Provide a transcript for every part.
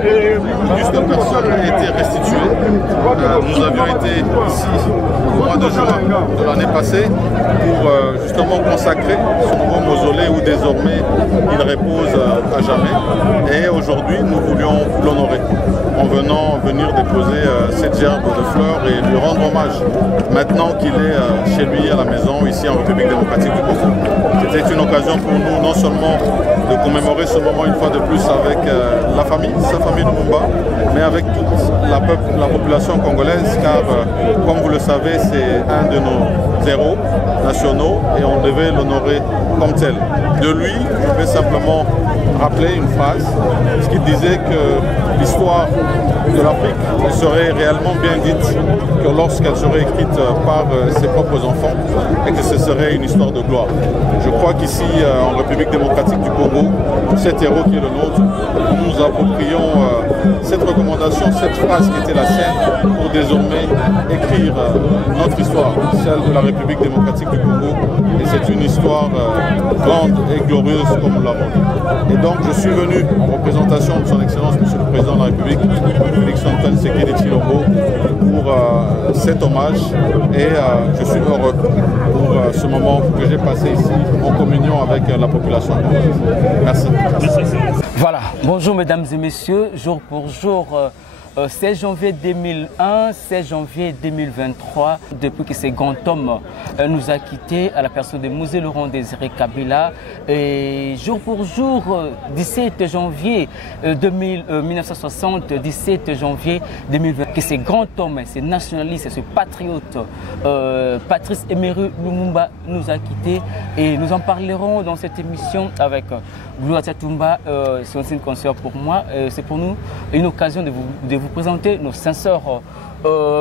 plus de personnes ont été restituées. Nous avions été ici au mois de juin de l'année passée pour justement consacrer ce nouveau mausolée où désormais il repose à jamais. Et aujourd'hui, nous voulions l'honorer en venir déposer cette gerbe de fleurs et lui rendre hommage maintenant qu'il est chez lui à la maison ici en République démocratique du Congo. C'était une occasion pour nous non seulement de commémorer ce moment une fois de plus avec la famille, sa famille Lumumba, mais avec toute la population congolaise car comme vous le savez c'est un de nos héros nationaux et on devait l'honorer comme tel. De lui, je vais simplement rappeler une phrase, ce qui disait que l'histoire de l'Afrique serait réellement bien dite que lorsqu'elle serait écrite par ses propres enfants et que ce serait une histoire de gloire. Je crois qu'ici, en République démocratique du Congo, cet héros qui est le nôtre, nous nous approprions cette recommandation, cette phrase qui était la sienne pour désormais écrire notre histoire, celle de la République démocratique du Congo. Et c'est une histoire grande et glorieuse comme nous l'avons dit. Et donc je suis venu en représentation de son Excellence Monsieur le Président de la République, Félix-Antoine Tshisekedi Tshilombo, pour cet hommage et je suis heureux pour ce moment que j'ai passé ici en communion avec la population. Merci. Voilà, bonjour mesdames et messieurs, jour pour jour. 16 janvier 2001, 16 janvier 2023, depuis que ce grand homme nous a quittés à la personne de Musée Laurent Désiré Kabila. Et jour pour jour, 17 janvier 1960, 17 janvier 2020, que ce grand homme, ce nationaliste, ce patriote, Patrice Emery Lumumba nous a quittés. Et nous en parlerons dans cette émission avec Gloire Tchatumba, c'est aussi une concert pour moi. C'est pour nous une occasion de vous présenter nos sincères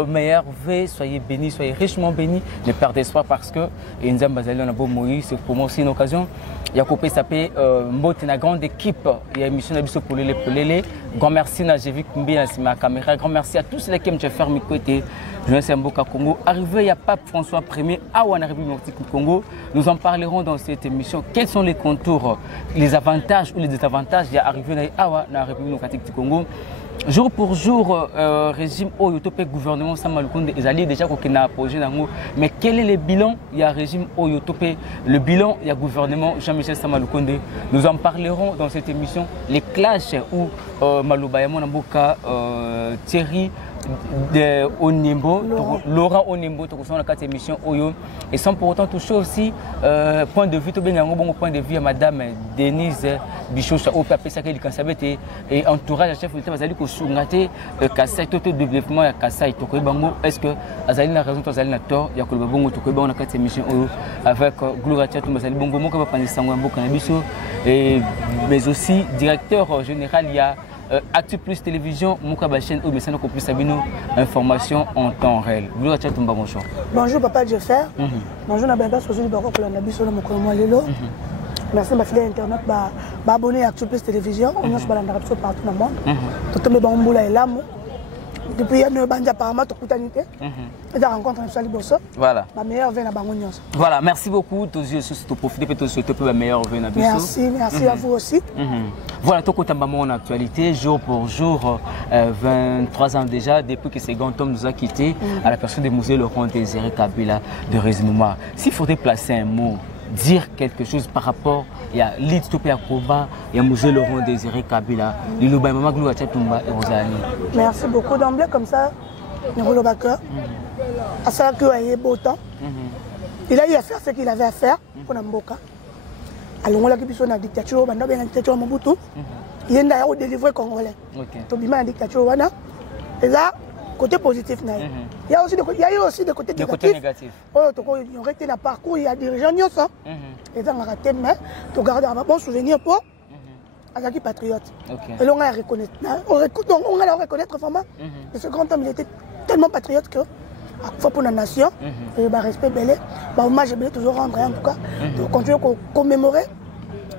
meilleurs vœux. Soyez bénis, soyez richement bénis. Ne perdez espoir parce que c'est pour moi aussi une occasion. Il y a coupé sapé une grande équipe. Il y a une émission d'Abisso pour les Polélé. Grand merci à Jévic Mbi, à ma caméra. Grand merci à tous ceux qui ont fait mes côtés. Je suis Mboka Congo. Arrivé, il y a Pape François Ier à la République démocratique du Congo. Nous en parlerons dans cette émission. Quels sont les contours, les avantages ou les désavantages il y a arrivé à la République démocratique du Congo. Jour pour jour, régime Oyotopé, gouvernement Samalukonde, ils allaient déjà qu'on a posé dans le. Mais quel est le bilan? Il y a régime Oyotopé, le bilan, il y a gouvernement Jean-Michel Samalukonde. Nous en parlerons dans cette émission. Les clashs où Malobayamo Namboka, Thierry de Onimbo, Laurent Onimbo, dans la 4 émission Oyo. Et sans pour autant toucher aussi point de vue, bon point de vue à Madame Denise Bichocha, au PAPSAK du et entourage à chef de l'État, vous allez Soungate, Kassai, tout le développement à Kassai, Tokobango. Est-ce que Azali a raison, Azali a tort? Il y a Kolbabongo, Tokoban, on a 4 émissions avec Gloria Tchatumba, Bongo, Moka, Panisango, Canabiso, mais aussi directeur général, il y a Actu Plus Télévision, Mouka Bachen, ou Messano Plus Sabino, information en temps réel. Gloria Tchatumba, bonjour. Bonjour, papa Jeffer. Bonjour, Nabenda, Soso Libaro, Kolanabiso, Mokomo Lelo. Merci ma fidèle internet, abonné à Actu Plus Télévision. On se balade partout dans le monde. Tout le monde est là. Depuis il y a une bande apparemment de coutanité. Et la rencontre avec Bosso. Voilà. Ma meilleure veine à Bangonios. Voilà, merci beaucoup. Tous les yeux sont profités pour te souhaiter la meilleure veine à Bosso. Merci, merci à vous aussi. Voilà, tout côté en actualité, jour pour jour, 23 ans déjà, depuis que ce grand homme nous a quittés, à la personne du musée Laurent Désiré Kabila de Rézimouma. S'il faudrait placer un mot, dire quelque chose par rapport, il y a l'Itopé Akoba, il y a musée Laurent Désiré Kabila, Lilouba Mama Gloria Tchatumba et Rosalie. Merci beaucoup d'emblée comme ça. Nirolo Baka, à ça qu'il y a beau temps. Il a eu à faire ce qu'il avait à faire pour Namboka. Alors on a qui la dictature, on a bien la dictature Mobutu. Il y a délivré congolais. Tobima la dictature wana. Et là, côté positif, il y a aussi des côtés négatifs. Il y aurait été un parcours, il y a des dirigeants qui sont. Et dans la raté, mais tu gardes un bon souvenir pour Azaki patriote. Et là, on a reconnaître. On a reconnaître vraiment. Et ce grand homme, il était tellement patriote que, à fois pour la nation, et respect belé, hommage je vais toujours rendre en tout cas, de continuer à commémorer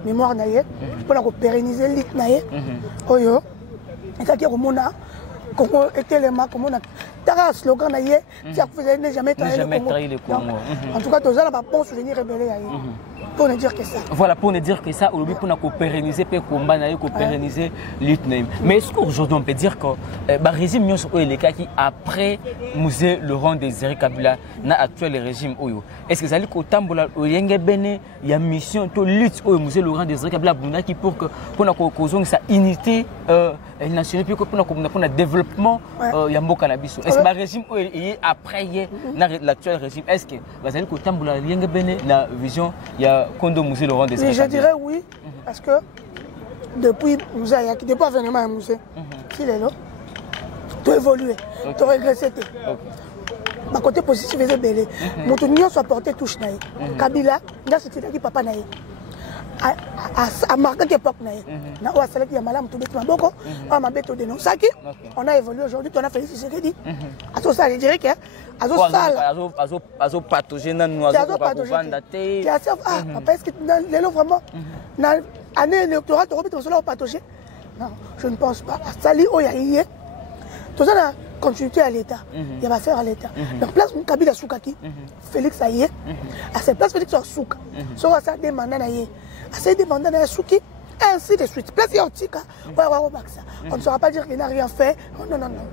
mémoire naïe, pour pérenniser l'île naïe. Oyo, et ça qui est au monde. Comment était les marques, comment on a un slogan naïe, qui a fait jamais trahi le Congo. En tout cas, tous les gens n'ont pas bon souvenir rebellé. Pour ne dire que ça. Voilà, pour ne dire que ça, aujourd'hui, pour nous pérenniser, pour combat, pour pérenniser lutte. Mais est-ce qu'aujourd'hui, on peut dire que le régime qui après musée Laurent Désiré Kabila, n'a actuel régime, est-ce que ça veut dire qu'au Tambola, il y a une mission de lutte au musée Laurent Désiré Kabila pour que nous sa unité nationale, pour le développement il y a un cannabis. Est-ce que le régime après l'actuel régime, est-ce que ça veut dire qu'au Tambola, il y a la vision, il y a musée Laurent Désiré Kabila? Je dirais oui, parce que depuis l'avènement du musée, il est là, tu as évolué, tu as régressé. Ma côté positif est belé. Mon union soit porté touche naïe. Kabila, là c'était qui papa naïe. À marquer l'époque naïe. Na oua salé qui a malade tout bête ma boko. On m'a bête au dénon. Ça qui on a évolué aujourd'hui. On a fait ce que dit. À tout ça je dirais que à tout ça. Azo pathogène nous azo pathogène. Ah parce que les lots vraiment. Na année électorale tu remettras cela au pathogène. Non, je ne pense pas. Sali oyaïe. Tout ça là. Continuité à l'État, il va faire à l'État. Donc, place Kabila Soukaki, Félix Aïe, à cette place Félix Souk, sur sa demande à cette demande à Souki, ainsi de suite. Place Yotika, on ne saura pas dire qu'il n'a rien fait. Non, non, non.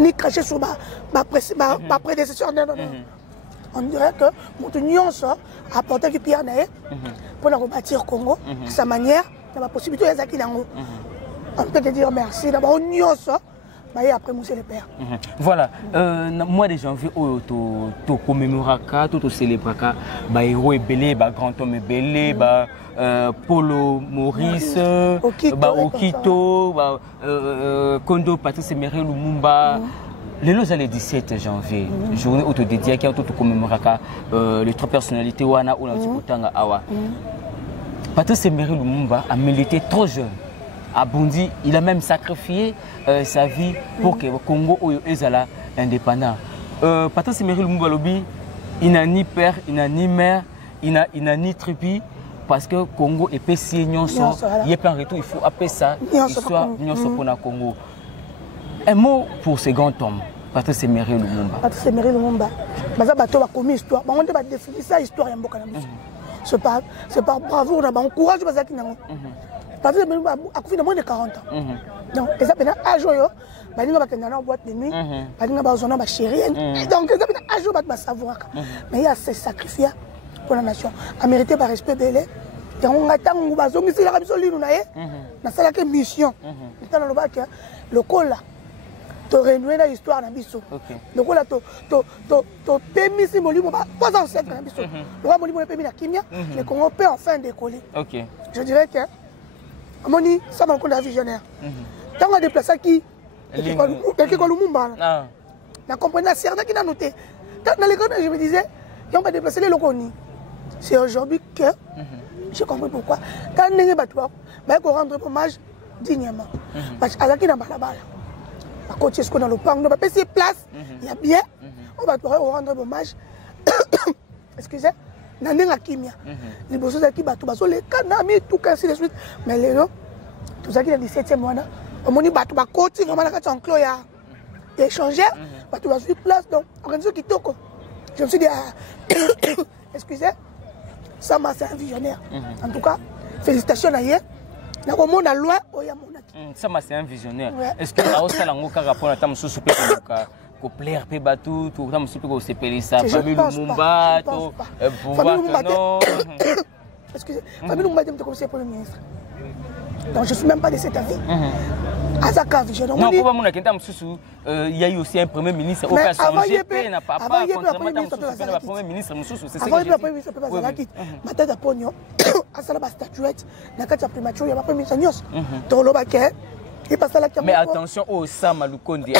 Ni cracher sur ma prédécesseur. Non, non, non. On dirait que mon union a apporté du pierre pour rebâtir Congo, à sa manière, il y a la possibilité de Zaki Nango. On peut te dire merci. D'abord, union et après, monsieur le père. Voilà, moi de janvier, tu commémores, tu célèbres, les héros belé, grand homme belé, Polo Maurice, Okito, Kondo Patrice Emery Lumumba. Le 17 janvier, journée autodédiée qui a tout commémoré les trois personnalités wana ou la awa. Patrice Emery Lumumba a milité trop jeune. À Burundi, il a même sacrifié sa vie pour que le Congo soit indépendant. Patrice Emery Lumumba Lobi, il n'a ni père, il n'a ni mère, il n'a ni tribu, parce que le Congo est pessimiste, il n'y a pas un retour, il faut appeler ça l'histoire pour le Congo. Un mot pour ce grand homme, Patrice Emery Lumumba. Patrice Emery Lumumba, il a commis l'histoire, on va définir ça, l'histoire. C'est par bravoure, on courage, parce que il a moins de 40 ans. Donc, il y a un jour, il y a une boîte de nuit, il y a une chérie. Donc, il y a un jour, il y a savoir. Mais il y a ces sacrifiés pour la nation. A mérité par respect de l'élève. Il y a un mission. Le col là, tu renouer l'histoire de l'histoire. Le col là, tu permis si mon livre, pas ancêtre dans l'histoire. Le roi, mon livre, permis la Kimia, les Congos peut enfin décoller. Je dirais que. Amoni, ça m'a rencontré un visionnaire. Quand on a déplacé qui quelqu'un Lumumba, on a compris certains qui n'a noté. Dans les grands, je me disais, on va déplacer les locaux. C'est aujourd'hui que j'ai compris pourquoi. Quand on est battu, on va rendre hommage dignement. Parce qu'à la qui n'a pas la balle. À côté, ce qu'on a le pan, on va passer place, il y a bien, on va rendre hommage. Excusez. Nandinga kimia les bossos qui battu baso les canami tout ainsi de suite mais les non tout ça qui est 17e mois on moni battu ba côté vraiment la en clos ya échanger battu ba sur place donc organisation qui toko je me suis dit excusez ça m'a c'est un visionnaire en tout cas félicitations à hier na ko mona loin o ya monaki ça m'a c'est un visionnaire est-ce que la osa lango ka rapport na tam sous pe ko plaire pe batu tout tam sous pe ko sepeli ça famille Lumumba to pouvoir non excusez famille Lumumba me comme c'est pour le ministre donc je suis même pas de cet avis Azaka visionnaire non pour moi na sous il y a eu aussi un premier ministre au cas GP n'a pas contrairement à premier ministre mususu c'est ça que le premier ministre peut pas zalaki matata pognon asala ba statuette na kati ya primature ya ba premier ministre nyos to lo ba ke et pas ça la mais attention au Sama Lukonde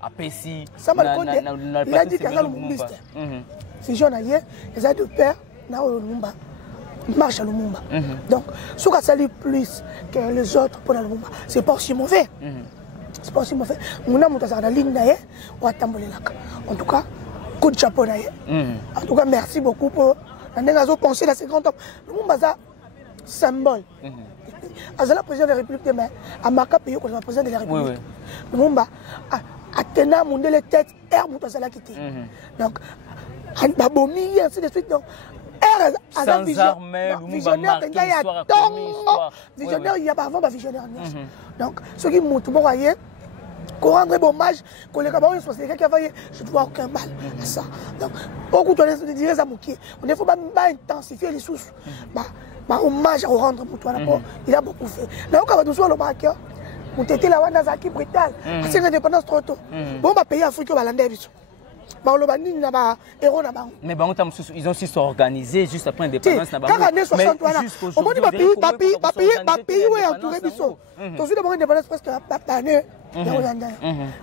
Apesi, il a dit qu'il y a un Lumumba. Si j'en ai hier, ils ont deux pères, Lumumba. Marche à Lumumba. Donc, ce qui s'allie plus que les autres pour Lumumba, c'est pas aussi mauvais. C'est pas aussi mauvais. Mon âme, on a la ligne d'ailleurs, on va tamboler là. En tout cas, coup de chapeau d'ailleurs. En tout cas, merci beaucoup pour la pensée à ces grands hommes. Lumumba, c'est un symbole. Azala président de la République demain, à Maka Payo, comme président de la République. Lumumba, Athéna, mon les têtes, air, mon azala quitté. Donc, Babomi, ainsi de suite. Donc, sans armée, visionnaire, il y a avant visionnaire. Donc, ceux qui m'ont tout voyé, qu'on rendrait hommage, qu'on les camarades, c'est quelqu'un qui a voyé, je ne vois aucun mal à ça. Donc, beaucoup de dire ça, on ne faut pas intensifier les sources. Hommage à rendre pour toi, il a beaucoup fait. Donc, quand on soit le marqueur, on était là, on a acquis brutal, c'est l'indépendance trop tôt. Bon, on va payer Afrique, on va l'enlever. Mais bon, ils ont aussi s'organisé juste après l'indépendance. Quand en année 60, au moins, pays où est entouré Bissot. Ensuite, d'abord, l'indépendance presque l'année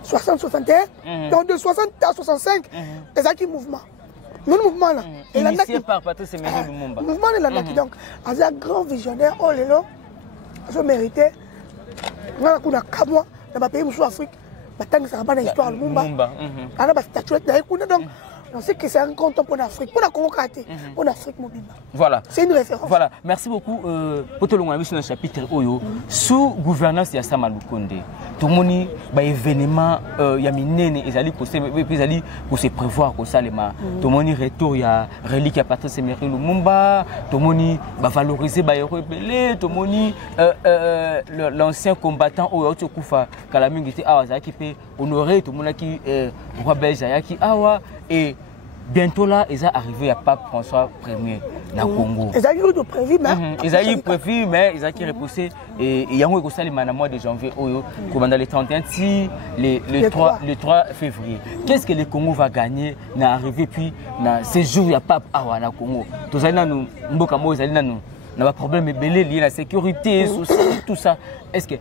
60, 61. Donc, de 60 à 65, les acquis mouvements. Nous, le mouvement là. Initié par Patrice Emery Lumumba. Le mouvement est là. Donc, as un grand visionnaire, oh les lots, je méritais. On a un Kamwa dans le pays où Afrique. Batang ça va dans l'histoire du Lumumba. Alors bah statuette là donc on sait que c'est un grand temps pour l'Afrique, pour la Congo Kate, pour l'Afrique mobile. Voilà. C'est une référence. Voilà. Merci beaucoup. Pour tout le monde, sur le chapitre Oyo, sous gouvernance de Sama Lukonde, tout le monde bah événement il y a minene ils allaient pour se prévoir pour ça les ma. Tout le monde retour il y a relique à Patrice Emery Lumumba, tout le monde va valoriser bah rebelle, tout le monde l'ancien combattant Oyo Tsokufa Kalamingi était awa qui peut honorer tout le monde qui roi belge qui awa. Et bientôt là, ils sont arrivés à Pape François Ier dans le Congo. Ils ont eu prévu, mais ils ont eu prévu, mais ils ont repoussé. Et il y a eu le mois de janvier, dans le 31, le 3 février. Qu'est-ce que le Congo va gagner dans l'arrivée puis dans ces jours il y a Pape Awa dans le Congo. Tout ça, nous avons un problème lié à la sécurité, tout ça. Est-ce que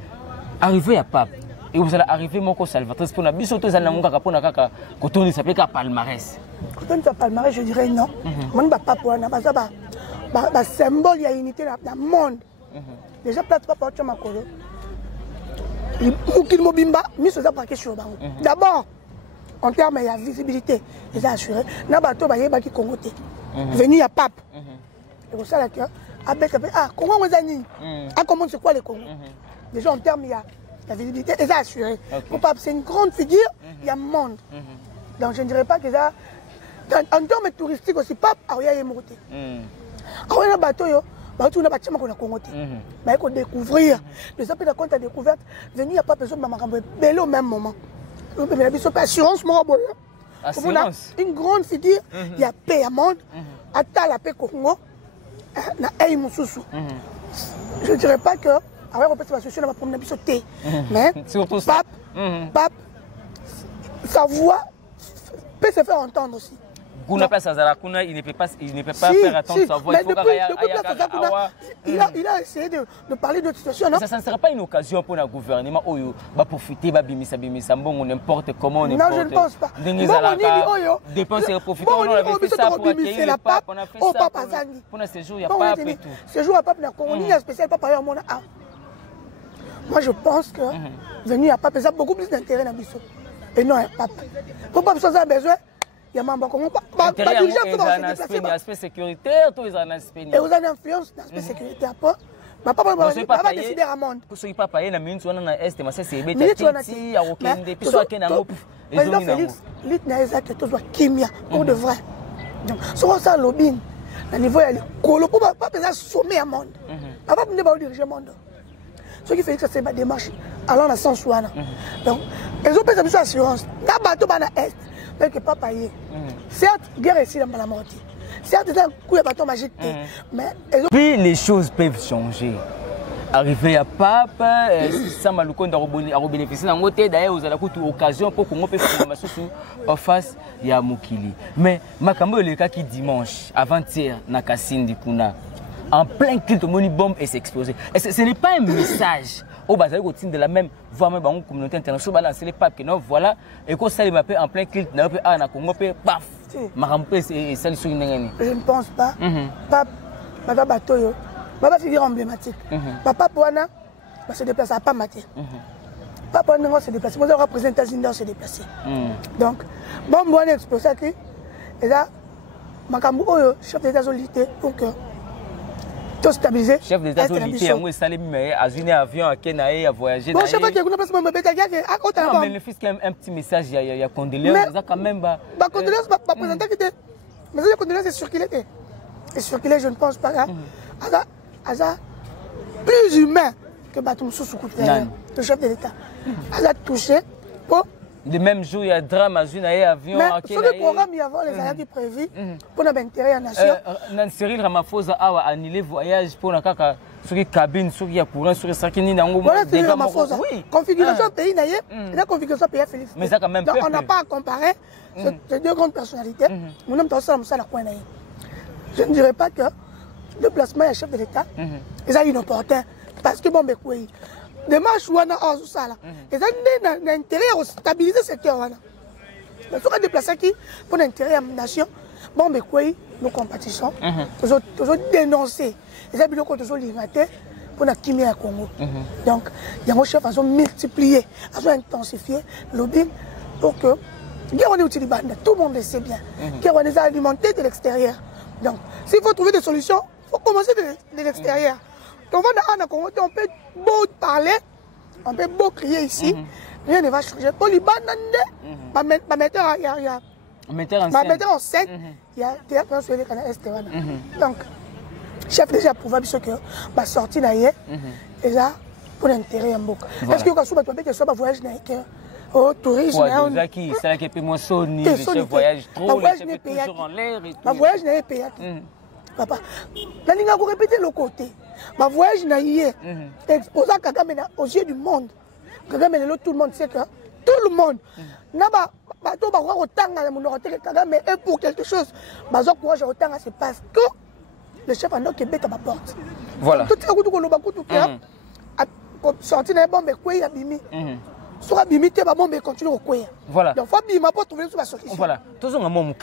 arriver à Pape et vous allez arriver mon Salvatore pour la bisoto za nango kaka pona kaka kotondi s'appelle ka palmarès. Kotondi sa palmarès je dirais non. Mon papa pour na baza ba symbole ya unité dans le monde. Déjà plate pas pour makolo. Mukil mobimba miso za braquer sur bango. D'abord en termes de visibilité, ils ont assuré na bato ba yeba ki Congo té. Venu à Pape. Et pour ça là que Congo ngozani. Comment c'est quoi le Congo? Déjà en termes il y a la visibilité est assurée. C'est une grande figure, il y a un monde. Donc je ne dirais pas que ça. En termes touristiques aussi, pas à rien monter. Alors il y a un bateau, on a bâtiment qu'on a congoté. Mais il faut découvrir. Les appels de compte à découverte, venir à pas besoin de m'amarrer belle au même moment. Mais la mission assurance, moi, une grande figure, il y a paix à monde, à la paix Congo, na aïe Moussoussou. Je ne dirais pas que. Alors, on peut se faire pour me sauter. Mais, Pape, sa voix peut se faire entendre aussi. Il ne peut pas faire attendre sa voix. Il a essayé de parler d'autres situations. Ça ne serait pas une occasion pour le gouvernement de profiter de n'importe comment. Non, je ne pense pas. Dépenser et profiter. On avait fait ça pour accueillir le pape. On a fait ça pour un séjour. Il y a pape et tout. Séjour à pape, il y a un spécial pape à mon. Moi, je pense que venir à Pape, ça a beaucoup plus d'intérêt dans le biseau. Et non, Pape. Pour Pape, ça a besoin, il y a un membre comment pas diriger un aspect sécuritaire, tous les aspects. Et vous avez une influence dans l'aspect sécuritaire. Mais pas va décider à monde. Pour ceux qui ne sont pas payés, il y a un est, mais c'est bête. Il y a aucun des puis soit qu'il y a un président Félix, l'île n'a pas été tout kimia, pour de vrai. Donc, sur ça, l'obin, le niveau, il y a le colo, pour pas peser sommet à monde. Pas ne pas diriger le monde. Ce qui fait que c'est ma démarche allant dans sens ouana. Donc, ils ont payé une assurance. Dans le bateau, dans l'Est, mais que pas payé. Certes, guerre ici dans la mortie. Certes, c'est un coup de bateau magique. Mais puis les choses peuvent changer. Arriver à Pape, Sama Lukonde a bénéficié d'un côté. D'ailleurs, vous avez eu l'occasion pour qu'on puisse faire en face de Mokili. Mais Makambo, le cas qui dimanche, avant-hier, dans Kassindi Kuna. En plein culte, mon bombe et s'est explosé. Ce n'est pas un message au bas de la même voie, même dans communauté internationale, balancer les papes que non, voilà, et qu'on s'allume en plein culte, on peut en Congo, paf, et ça je ne pense pas. Pape, ma bateau, ma figure emblématique. Papa Poana, se déplace à Pamaté. Papa Poana se déplace. Moi, je représente Zinda se déplacer. Donc, bon, moi, explosé, et là, ma chef d'État solitaire pour que. Stabilisé. Chef d'État solitaire, moi, je suis allé à avion à Kenaï, à voyager. Bon, chef d'État, non, mais le fils, quand même, un petit message, il y a condoléances, quand même. Condoléances, pas présenté qui était. Mais les condoléances, c'est sûr qu'il était. et circuler, je ne pense pas. Aza plus humain que Batum Soussoukou, le chef de l'État. Aza touché pour. Le même jour, il y a drame, avion. Mais sur le programme, il y avait les ayants qui prévus pour notre intérêt à la nation. Cyril Ramaphosa a annulé le voyage pour la cabine, sur la courant, sur le sakini. Voilà, Cyril Ramaphosa. Configuration pays, la configuration pays Philippe. Mais ça, quand même, donc, on n'a pas à comparer ces deux grandes personnalités. Mon nom, ça, je ne dirais pas que le placement du chef de l'État est inopportun. Parce que bon, mais quoi, démarche ou en ça là, et ça n'a intérêt à stabiliser ce secteur là. On sera déplacé qui pour l'intérêt de la nation. Bon, mais quoi, nous compétitions, toujours dénoncer. Et ça, nous toujours l'irriter pour la Kimia Congo. Donc, il y a un chef à multiplier, à intensifier le lobbying pour que on est utilisé, tout le monde le sait bien, qu'on est alimenté de l'extérieur. Donc, s'il faut trouver des solutions, il faut commencer de l'extérieur. Donc, on peut beau parler, on peut beau crier ici, rien ne va changer. Pour les bandes, metteur en scène, il y a des gens qui sont donc, chef déjà prouvé que ma sortie d'ailleurs, et là, pour l'intérêt en beaucoup. Est-ce que quand tu as un voyage au tourisme, c'est là que moi sonne, les voyages trop, les toujours en l'air et tout. Ma voyage n'est pas payé. Papa, je vais répéter le côté. Ma voyage n'a pas exposé Kagame aux yeux du monde. Kagame, tout le monde sait que tout le monde n'a pas et pour quelque chose. C'est parce que le chef a noté à ma porte. Voilà. Tout sorti d'un bon, mais quoi, il y a bimi. Soit bimité, mais continue au coin. Voilà. Donc, il faut bimé pour trouver une solution. Voilà. Tout le monde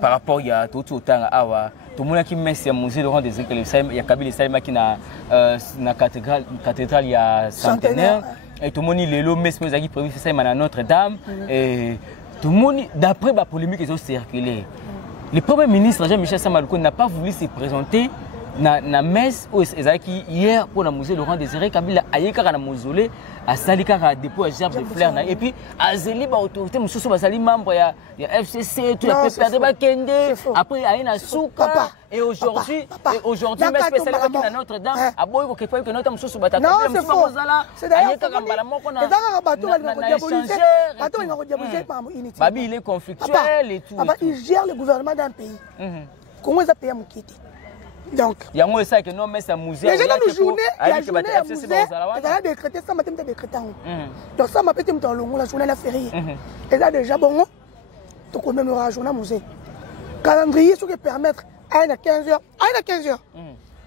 par rapport à tout le temps à tout le monde qui met ses musées de rang des écoles, il y a Kabila Salima qui na cathédrale il y a centenaire et tout le monde il est là mais qui prévu ça à Notre-Dame et tout le monde d'après la polémique ils ont circulé. Le premier ministre Jean-Michel Samaluko n'a pas voulu se présenter na messe hier pour le musée Laurent Désiré Kabila ayeka na mausolée à Salika a dépôt à gerbe de fleurs et puis à Zeli ba autorité monsieur Basali membre ya FCC tout a perdre ba Kende après à na Souka et aujourd'hui mais spécialement qui na Notre-Dame a boy ko que notre monsieur Bata Kabila monsieur Bazala ayeka kambala moko na Babi il est conflictuel et tout il gère le gouvernement d'un pays comment ça paye mon quitter. Donc, il y a un que non mais ça musée. Les gens dans nos journées, la journée musée, ils ont décrété ça, matin décrété. Donc ça m'a pété dans le la journée la férié. Et là déjà bon, tu commémorer la journée musée. Calendrier ce qui permettre à 15 h, à 15 h.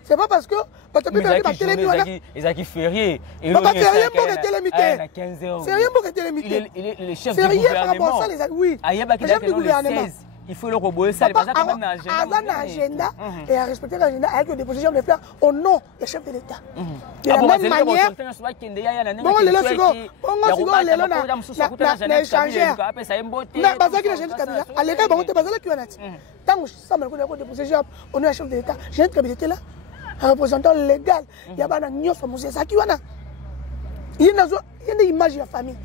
C'est pas parce que tu peux faire des télévisions. Ils ont qui férié. Et pas férié pour être télémité. C'est rien pour être télémité. Le chef du gouvernement. Par rapport à ça les oui. Le chef du gouvernement. Il faut le robot, ça pas quand même agenda et à respecter l'agenda avec une déposition de fleurs au nom des chefs de l'État. De la même manière, bon, les lots les échangeurs. Mais parce que les gens Kabila, à l'état, bon, tu vas aller qui en a dit. Tant que ça me connaît déposition au nom des chefs de l'État, j'ai Kabila était là, un représentant légal. Il y a pas de nios pour monsieur ça qui en a. Il y a une image de la famille.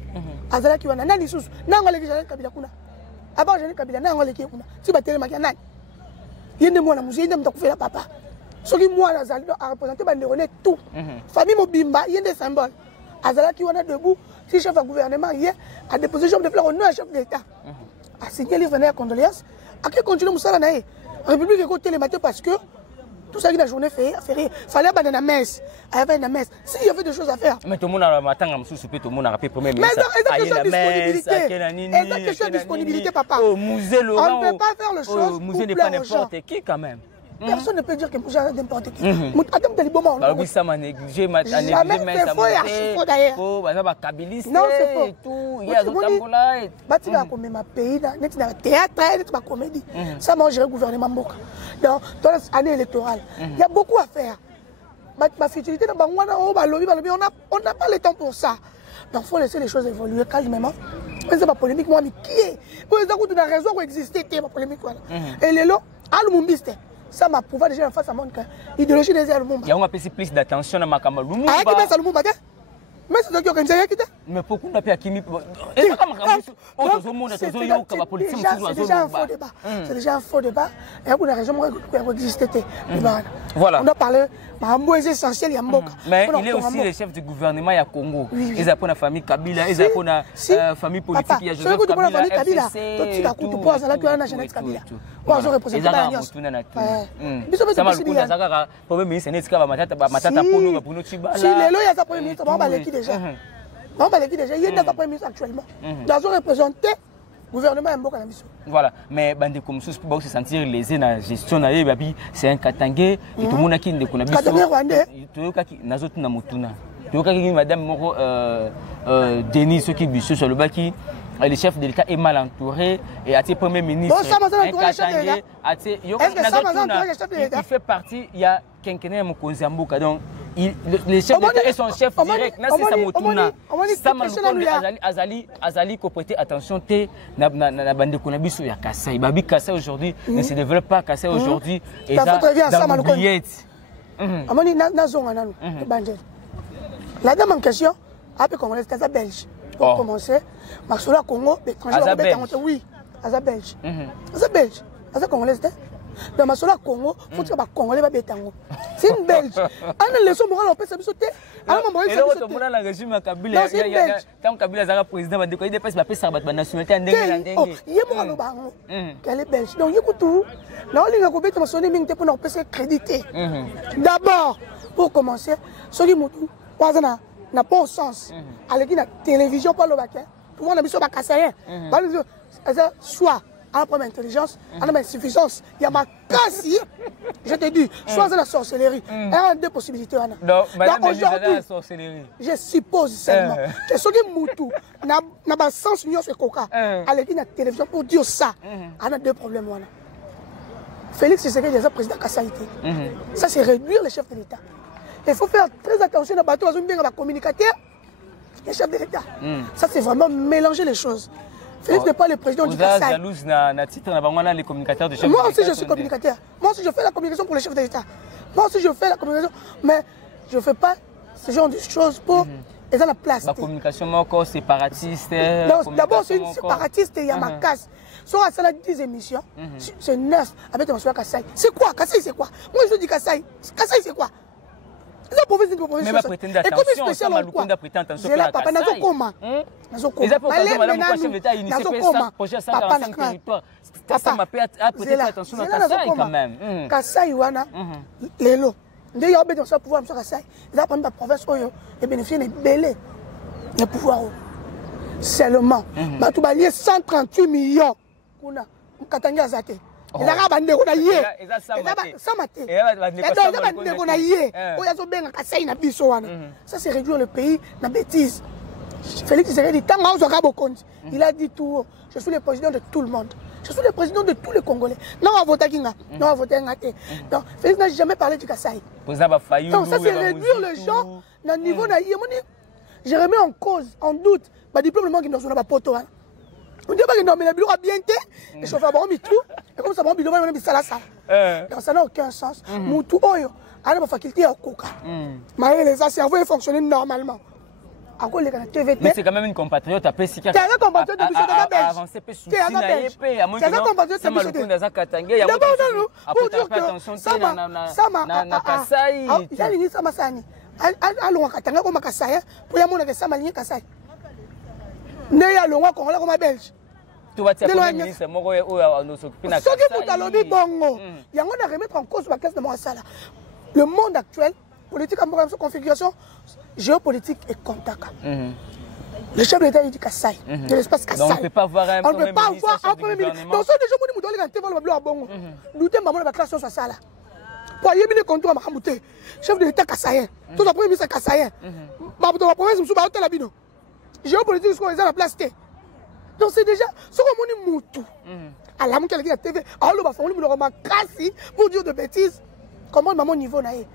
Azala qui en a, nani sous, n'en allez jamais Kabila kuna. Avant je n'ai Kabila n'a pas les qui si battre ma canal il y a des mois la musique il me faire papa ce qui moi la zali a représenté ba néronné tout famille mobimba il y a des symboles azala qui on a debout si chef de gouvernement hier a déposé chef de fleurs au nom du chef de l'État a signé les venir condoléances à qui continue musala naé république est côté les matin parce que tout ça qui la journée férié fallait aller à la messe avait une messe s'il y avait des choses à faire mais tout le monde a matin comme tout le monde a rappelé premier mais est-ce que question de disponibilité papa au musée Laurent on ne peut pas faire le chose musée n'est pas n'importe qui quand même personne ne peut dire que musée est n'importe qui Adam Taliboma oui ça m'a négligé mais ça faux d'ailleurs oh bah ça va kabiliste non c'est faux et tout il y a d'autres tambola et bati va comme ma pays là net na théâtre net ma comédie ça mange le gouvernement Mboka dans l'année électorale il y a beaucoup à faire ma futilité dans bangwana on n'a pas le temps pour ça donc faut laisser les choses évoluer calmement mais c'est pas polémique moi mais qui est pour les autres dans raison exister pas polémique voilà et les lots alumumbiste ça m'a prouvé déjà en face à mon cas idéologie des Lumumba il y a un peu plus d'attention à Makamba Lumumba ah qui met Lumumba Mais c'est toi qui organise qui était. Mais pourquoi on a pas Kimi? C'est déjà un faux débat. C'est déjà un faux débat. Et on a raison, on existe. Voilà. On a parlé, mais c'est essentiel, il y a Mboka. Mais il est aussi le chef du gouvernement à Congo. Ils ont la famille Kabila, ils ont la famille politique. Il y a Joseph Kabila, FCC, voilà, mais bande comme ça, pour se sentir lésé dans la gestion, c'est un Katangé, et tout le monde qui ne connaît pas. Madame Moro Denis, qui est sur le bas, qui le chef de l'État est mal entouré, et à tes premiers ministres, il fait partie, il y a quelqu'un Mokozamboka, donc le chef de l'État est son chef direct. Azali ko prêter attention te na bande konabiso ya Kasai. Babi Kasai aujourd'hui ne se développe pas. Kasai aujourd'hui et ça dans l'oubliette. Amoni na zonga nanu bande. La dame en question a peu congolais c'est belge. Pour commencer, Maxola Congo étranger oui, Aza belge. Aza belge. Aza congolais dans ma sola Congo, faut que les Congolais bétango. C'est une Belge. On a leçon morale on peut se sauter. Alors moi je suis dans le régime Kabila. Tant Kabila sera président, va décoller des pays, va faire sa nationalité en dengue. Il est mort bango. Qu'elle est belge. Donc écoute tout. Non, les gars ko sonné mingi pour nous faire créditer. D'abord, pour commencer, celui mutu wazana n'a pas sens. Avec la télévision par le bac. Tout le monde a mis sur Bakassayen. Soit à la première intelligence, à la insuffisance, il y a ma casse, je te dis, soit dans la sorcellerie. Il y a deux possibilités. Donc aujourd'hui, je suppose seulement que ce qui moutou n'a pas sens ni ce coca. Avec la télévision pour dire ça, on a deux problèmes. Félix Tshisekedi est le président Kassaïté. Ça, c'est réduire le chef de l'État. Il faut faire très attention à bateau, à communicateur et chef de l'État. Ça, c'est vraiment mélanger les choses. Félix n'est pas le président du Kassai. Moi aussi, je suis communicateur. Moi aussi, je fais la communication pour le chef de l'État. Moi aussi, je fais la communication. Mais je ne fais pas ce genre de choses pour... Et dans la place. La communication encore séparatiste. D'abord, c'est une séparatiste et il y a ma casse. Soit ça a 10 émissions, c'est 9 avec un soir Kassai. C'est quoi Kassai, c'est quoi? Moi, je dis Kassai. Kassai, c'est quoi? Mais ma prétendre attention, ça m'a prétendre attention. Je la papa nazo koma. Nazo koma. Ils appellent madame le chef d'État initié ça projet 145 territoires. Ça m'a prêter attention à Kassai quand même. Kassai wana lelo. Ndé yo beto ça pouvoir sur Kassai. Ils apprennent la province oyo et bénéficier des belé. Le pouvoir seulement. Ba tout balier 138 millions. Kuna Katanga zate. Il a rabandé on a yé. Ça m'a été. Ça c'est réduire le pays la bêtise. Félix Tshisekedi il a dit tout. Je suis le président de tout le monde. Je suis le président de tous les Congolais. Non à voter Kinga. Non à voter Ngate. Donc Félix n'a jamais parlé du Kassai. Donc ça c'est réduire les gens dans le niveau naïe. Je remets en cause, en doute, le diplôme qui nous a pas poto. On dit que non, mais le bureau a bien été, et je fais un tout, et comme ça, mon bureau a ça. Donc ça n'a aucun sens. Moutou, oyo, a une faculté à coca. Mais les cerveaux fonctionnent normalement. Mais c'est quand même une compatriote après si quelqu'un a compatriote de avancer peu souci na épée à moins que ça m'a le coup dans Katangé ya pour dire que ça m'a Kassai il y a une ça m'a sani allons Katanga comme Kassai pour y avoir que ça m'a lié Kassai ne ya longa Congolais comme belge tu vas tirer ministre moko o nous s'occuper na Kassai ce qui vous talobi bongo yango na remettre en cause la classe de Mossala le monde actuel politique en configuration géopolitique et contact. Le chef de l'État du Kassai, de l'espace Kassai. On ne peut pas voir un premier ministre. Donc, ça, déjà, on doit aller dans le bon. Nous avons la classe sur ça. Pour y aller le contrôle à Mahamouté, chef de l'État Kassaïen, tout le premier ministre Kassaïen. Ma province, je suis à l'Abino. Géopolitique, je suis à la place. Donc, c'est déjà ce qu'on dit Moutou. À la mouille qui a TV, à l'eau, on va casser pour dire de bêtises. Comment maman niveau naïe?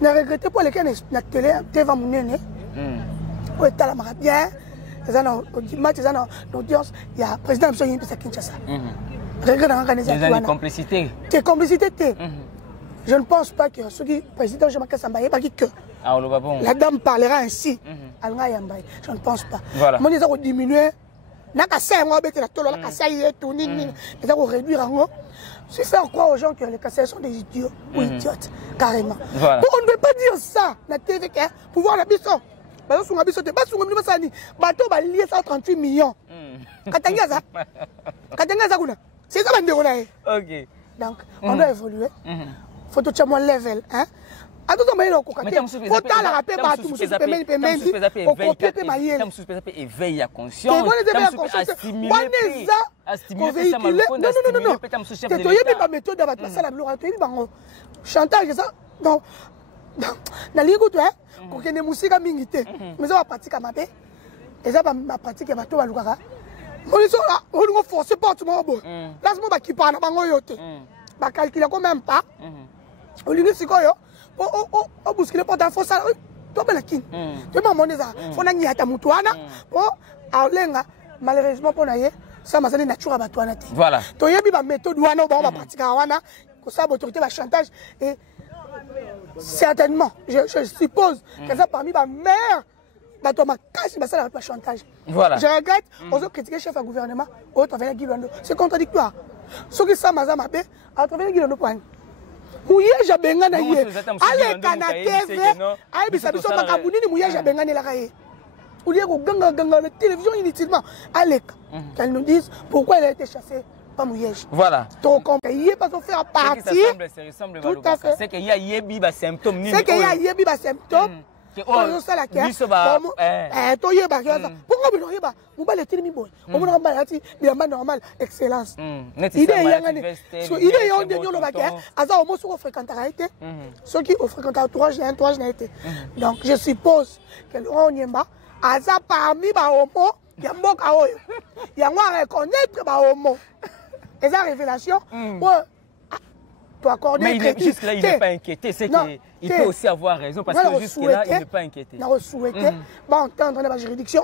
Ne regrettez pas les cas de la télé, TV Mounene. Où est la bien? L'audience, il y a le président de la Kinshasa. Regrette l'organisation. Il y a une complicité. Quelle complicité? Je ne pense pas que ce qui président Jean-Marc Sambaye, pas que La dame parlera ainsi. Je ne pense pas. Voilà. Moi, ils ont diminué. N'a qu'à ça, on va mettre la tôle, on va tout, ils ont réduire en haut. C'est faire croire aux gens que les casseurs sont des idiots ou idiotes, carrément. Voilà. Bon, on ne veut pas dire ça, la TV, pour voir la bisson. Parce que sur la bisson, bateau va lier 138 millions. Katangaza. Katangaza, c'est ça, ok. Donc, on doit évoluer. Faut tout le level. Hein? À tout moment, il faut la rappeler partout. Il faut éveiller la conscience. Chantage, ça. Donc, dans les gouttes, quand il y a des musiques à mingiter, mais ça va pratiquer à ma paix. Et ça va pratiquer à ma toile. On est forcé par tout le monde. Laisse-moi qui parle à ma yote. Je calcule quand même pas. On lui dit c'est quoi? On bouscule pas dans ça. Toi, ben la kin. Tu m'as demandé ça. Faut n'aller à ta moutouana. Pour Alenga, malheureusement pour naïe, ça m'a donné nature à batouana. Voilà. Toi, il y a une méthode où on va pratiquer à wana. Comme ça, l'autorité va chantage. Et certainement, je suppose que ça parmi ma mère. C'est chantage. Voilà. Je regrette, on a critiqué le chef du gouvernement, au travers de Guilando. C'est contradictoire. Ce qui ça m'a dit, à travers de Guilando. Mouye jabenga na ye. Allez, TV, allez, bisabiso makabuni ni mouye jabenga ni la kaye. Ou lié au ganga la télévision inutilement. Allez, qu'elle nous dise pourquoi elle a été chassée. Voilà. Donc, il n'y a pas faire partie. Tout à fait. C'est qu'il y a yebi ba symptômes. C'est qu'il y a yebi ba symptômes. Pourquoi normal, excellence. Il ceux qui ont fréquenté entourage, donc je suppose que Laurent Nyemba a parmi les homos, il y a un reconnaître les homos. Et la révélation, mais jusque-là, il n'est pas inquiété. C'est qu'il peut aussi avoir raison parce que jusque-là, il n'est pas inquiété. On a souhaité entendre la juridiction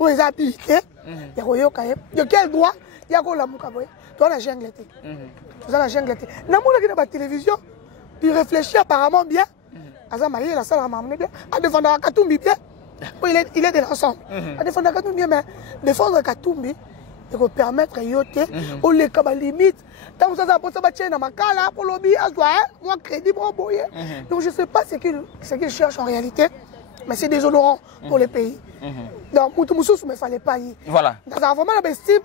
où ils habitent. De quel droit il y a la moukaboye. Toi, la jungle. La jungle. La télévision, il réfléchit apparemment bien. Azamaï, la salle à m'amener bien. À défendre Katumbi bien. Il est de l'ensemble. À défendre Katumbi bien, mais défendre Katumbi. Il faut permettre yote au les limite tant que ça ça va dans ma cala pour lobby moi crédit pour boyer. Donc je sais pas ce qu'il cherche en réalité, mais c'est déshonorant pour le pays. Donc Moutoumoussou mais fallait pas y. Voilà. Dans un vraiment l'estime,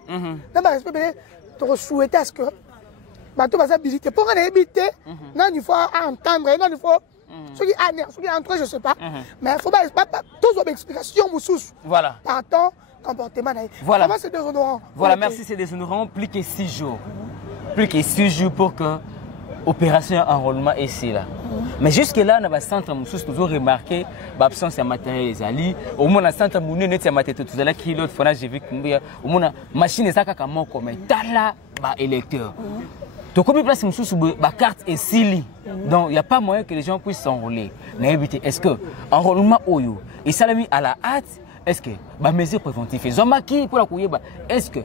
dans ma respect de souhaiter à ce que bateau va s'habiliter pour en éviter non il faut entendre non il faut ceux qui entrent je sais pas mais il faut pas tous aux explications Moussou. Voilà. Pardon. Comportement. Voilà. C'est déshonorant. Voilà, merci, c'est déshonorant. Plus que 6 jours. Plus que 6 jours pour que l'opération enrôlement est ici. Là. Mais jusque-là, dans le centre, nous avons toujours remarqué l'absence de matériel. Au moins, dans le centre, nous avons des matériels. Tout à qui l'autre fois, j'ai vu que au moins, machine est comme comme tala électeur. Donc, comme place, nous avons la carte est ici. Donc, il n'y a pas moyen que les gens puissent s'enrôler. Est-ce que l'enrôlement, il s'est mis à la hâte? Est-ce que les mesures préventives, est-ce que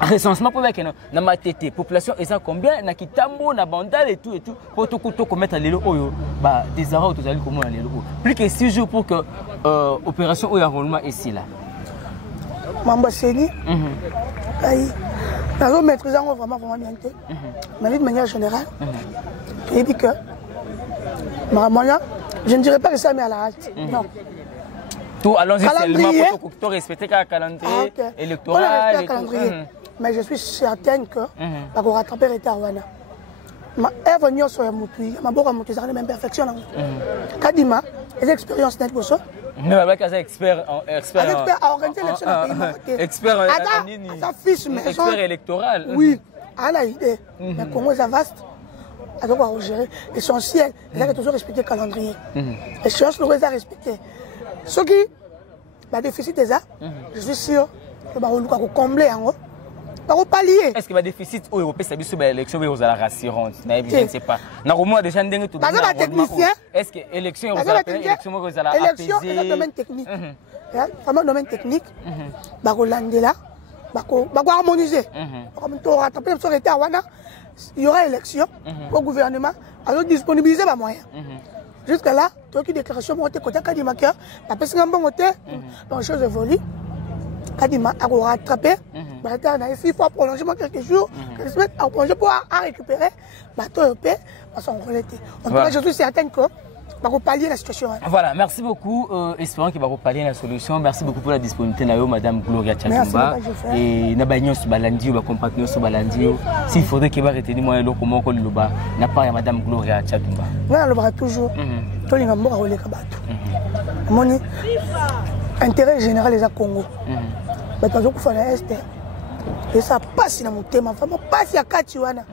recensement pour la population est combien na kitambo na bandal et tout pour tout commettre les lots des arrêts comment les lots plus que 6 jours pour que opération ou enrôlement ici là Mamba Seni nous maîtrisons vraiment bien mais de manière générale il dit que je ne dirais pas que ça met à la halte. Non. Tout allons-y seulement pour respecter le calendrier électoral. Mais je suis certaine que la va rattraper les Tawana. Elle va venir sur la moutouille. Ma bourre a monté ça même perfection. Kadima, les expériences nettes pour ça. Mais avec un expert à organiser l'élection dans le pays. Expert électoral. Oui, elle a l'idée. Mais comment ça vaste? Alors, on va gérer. Essentiel, il a toujours respecté le calendrier. Les chances, nous devons respecter. Ce qui, le déficit des arts, je suis sûr que nous allons combler en haut. Nous allons pallier. Est-ce que le déficit européen, c'est l'élection où vous allez rassurante? Je ne sais pas. Nous déjà tout le technicien. Est-ce que l'élection où vous allez apaiser? L'élection, c'est un domaine technique. Vraiment, domaine technique. Nous allons là. Nous allons harmoniser. Nous allons rattraper le il y aura élection au gouvernement, alors disponibiliser les moyens. Jusqu'à là, tu as une déclaration pour te côté Kadima qui a parce que bon côté, les choses évoluent. Kadima a rattrapé, on a 6 fois prolongement quelques jours, quelques semaines, à prolonger pour récupérer, bateau européen, parce qu'on relève. En tout cas, je suis certain que pour pallier la situation. Voilà, merci beaucoup. Espérons qu'il va pallier la solution. Merci beaucoup pour la disponibilité, Madame Gloria Tchatumba. Et Nabagnon Subalandi, ou compagnon Subalandi. S'il faudrait qu'il va retenir moi, comment on le bat, n'a pas Madame Gloria Tchatumba. Non, on le bras toujours. Tout le monde a roulé Kabato. Mon intérêt général est à Congo. Mais tu as fait l'Est. Et ça passe dans mon thème. Enfin, passe à Katiwana.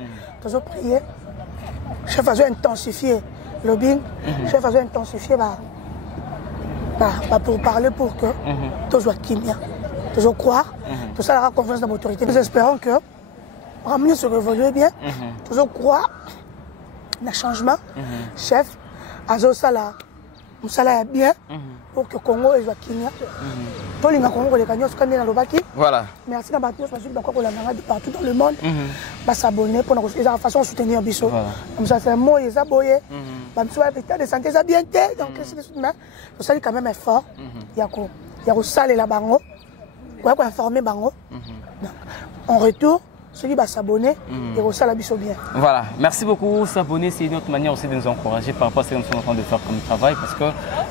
Tu as prié. Chef a intensifié. Lobbying, chef a intensifié pour parler pour que tout soit kimia, tout soit croire, tout ça aura confiance dans l'autorité. Nous espérons que ramener se révolue bien, tout soit croire dans le changement. Chef, Azo Sala, Moussala est bien pour que le Congo soit kimia. Tous les Congo, les gagnants, sont dans le Baki. Voilà. Merci à Baki, je suis d'accord pour la maladie partout dans le monde. S'abonner pour la façon de soutenir Bissot. Comme ça, c'est un mot, ils aboyent. L'état de santé, ça bien été. Donc, ça, quand même effort. Il y a un salle et la bango. Il y a informer bango. En retour, celui qui va s'abonner, il y a un salle à Bissot bien. Voilà. Merci beaucoup. S'abonner, c'est une autre manière aussi de nous encourager par rapport à ce que nous sommes en train de faire comme travail. Parce que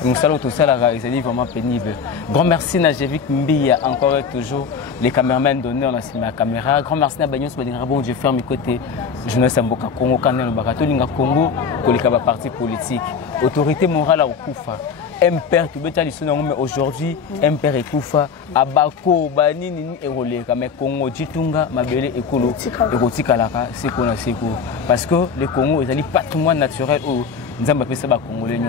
nous allons tout ça, c'est vraiment pénible. Grand merci Najevik Mbia, encore et toujours. Les caméramans donnés, on a signé la caméra. Grand merci à Bagnos Badingrabo, je ferme mes côtés. Journaliste Mboka Congo, Canel Bakato, Linga Congo, Kolekaba parti politique. Autorité morale à Okufa. Un père qui veut dire mais aujourd'hui, un père est Koufa. Abako, Banini, Erolé, mais Congo, Jitunga, Mabele, Ekolo, Erotikalaka, c'est qu'on a Seko. Parce que le Congo est un patrimoine naturel où nous avons appelé ça Congolais.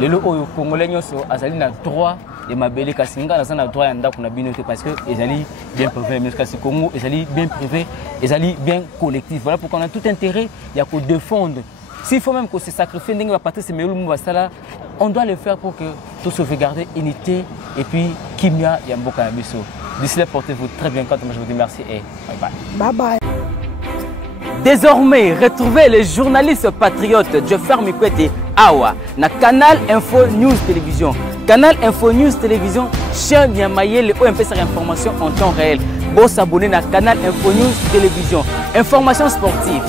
Les locaux Congolais, ils ont droit de Mabele, Kassinga, ils ont droit d'être dans parce que ils sont bien privés, mais le Congo, ils sont bien privés, ils sont bien collectifs. Voilà pourquoi on a tout intérêt, il y a qu'à défendre. S'il faut même que se sacrifier, on doit le faire pour que tout sauvegarder unité et puis Kimia Yamboka Yabiso. D'ici là, portez-vous très bien. Quand je vous dis merci et bye bye. Bye bye. Désormais, retrouvez les journalistes patriotes Joffer Mikwete Awa na Canal Info News Télévision. Canal Info News Télévision, chaîne Yamaye, le OMP sur information en temps réel. Bon s'abonner à Canal Info News Télévision. Information sportive.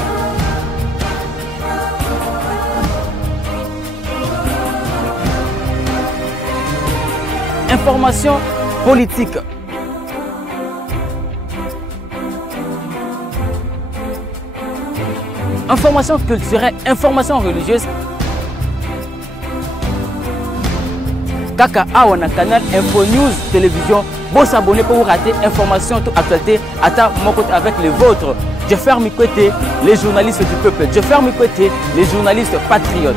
Information politique. Information culturelle, information religieuse. Kaka Awa na Canal Info News Télévision. Bon s'abonner pour vous rater information, toute actualité. Attends mon côté avec les vôtres. Je ferme mes côtés, les journalistes du peuple. Je ferme mes côtés, les journalistes patriotes.